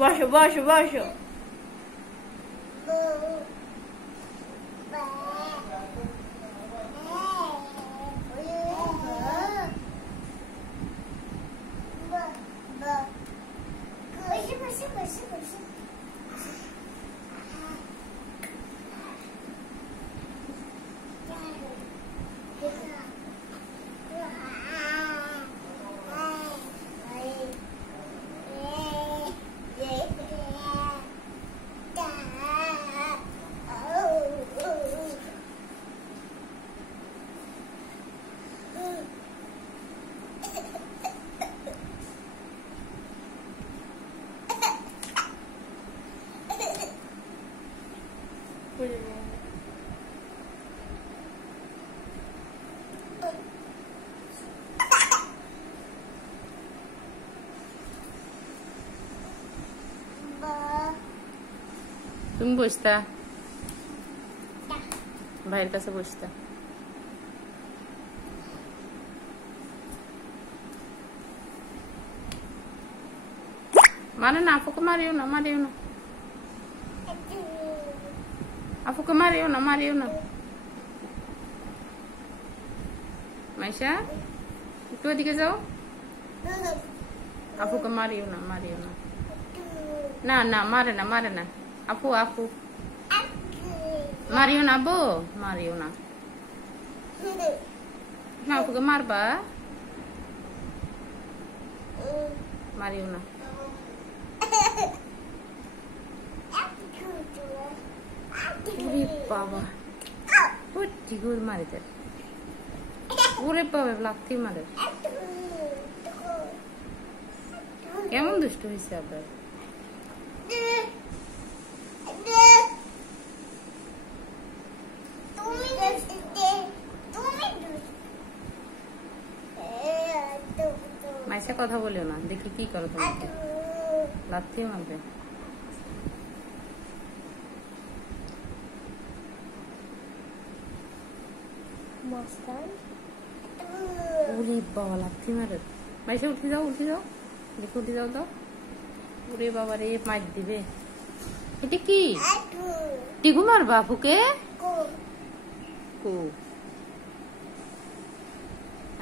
বসো বসো বসো। তুমি বসতা ভাইয়ের কাছে বসতা। মানে না আপুকে মারিও না, মারিও না আপুকে, মারিও না, মারিও না। মাইশা একটু ওদিকে যাও, আপুকে মারিও না, মারিও না। না না মারে না, মারে না আপু, আপু মারিও না বো, মারিও না। না আপুকে মারবা, মারিও না। ওরে বাবা, ঠিক করে মারি দেয়। ওরে বাবা লাগতে মারে, কেমন দুষ্ট হয়েছে আপনার। মাইসা কথা বলিও না, দেখি কি করো তোমাকে, লাগতেও মারবে। ওরে বাবা লাগতে মারে। মাইসা উঠে যাও, উঠে যাও, দেখো উঠে যাও তো। ওরে বাবা রে মার দিবে। এটা কি টিকু মারবা আপুকে?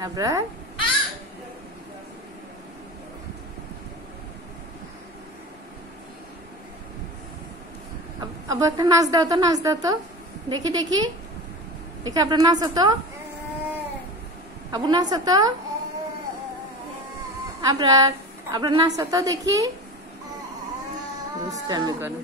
আবার আবু একটা নাচ দাও তো, নাচ দাও তো, দেখি দেখি দেখি আপনার নাচো তো, আবু নাচো তো, আপনার আপনার নাচো তো দেখি। দুষ্টামি করো।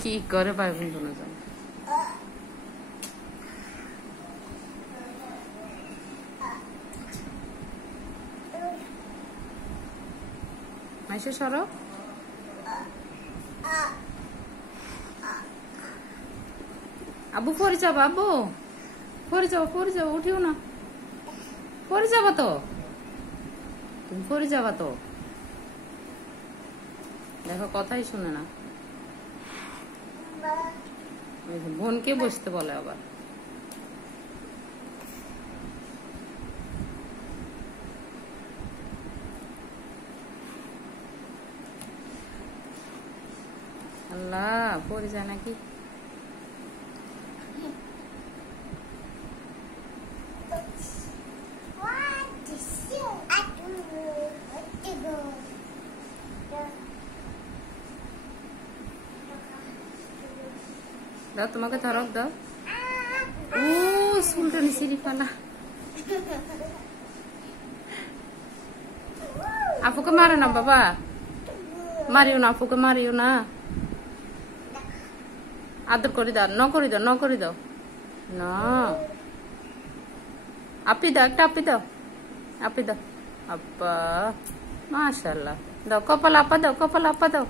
কি করে পারবেন কোনো জন। মাইশা সরো। আবু পরে যাবো, আবু পরে যাবো, পরে যাবো, উঠিও না, পরে যাবো তো, তুমি পরে যাবা তো। দেখো কথাই শুনে না, বোনকে বসতে বলে আবার। আল্লাহ পড়ে যায় নাকি। দাও তোমাকে ধরক দাও। ও সুলটানি সিঁড়ি ফালা। আপুকে মারো না বাবা, মারিও না আপুকে, মারিও না। আদর করে দাও, ন করে দাও, ন করে দাও না। আপি দাও, একটা আপি দাও, আপি দাও। আব্বা মাশাআল্লাহ। দাও কপাল আপা দাও, কপাল আপা দাও,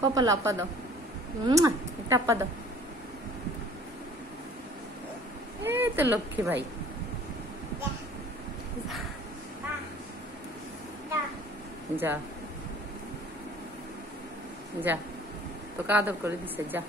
কপাল আপা দাও, একটা আপা দাও। এই তো লক্ষ্মী ভাই। যা যা, তোকে আদর করে দিছে, যা।